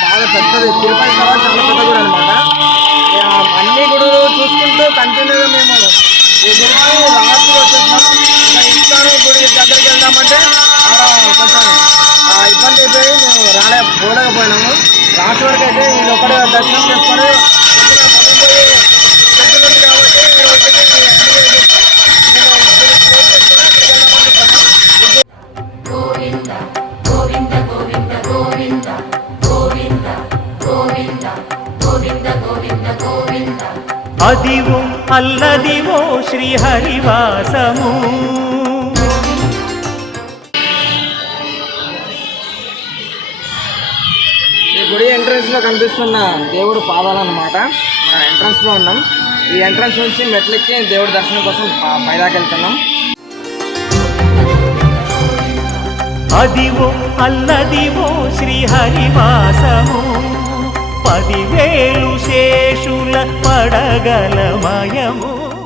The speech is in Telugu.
బాగా పెద్దది. తిరుపతి తర్వాత చాలా పెద్ద గుడి అనమాట అన్ని గుడులు చూసుకుంటూ కంటిన్యూగా మేము ఈ గుడికి లాస్ట్ వచ్చేసాం ఇంకా ఇస్కాన్ గుడి దగ్గరికి వెళ్దామంటే ఆడ కొంచెం ఆ, ఇబ్బంది అయిపోయి మేము రాలే పోలేకపోయినాము లాస్ట్ వరకు అయితే నేను ఒకటే దర్శనం చేసుకొని పొద్దున అల్లదివో శ్రీహరివాసము. ఈ గుడి ఎంట్రన్స్లో కనిపిస్తున్న దేవుడు పాదాలు అనమాట మన ఎంట్రన్స్లో ఉన్నాం. ఈ ఎంట్రన్స్ నుంచి మెట్లెక్కి దేవుడి దర్శనం కోసం పైదాకి వెళ్తున్నాం. అదివో అల్లదివో శ్రీహరివాసము. పదివేలు శేషుల పడగల మయము.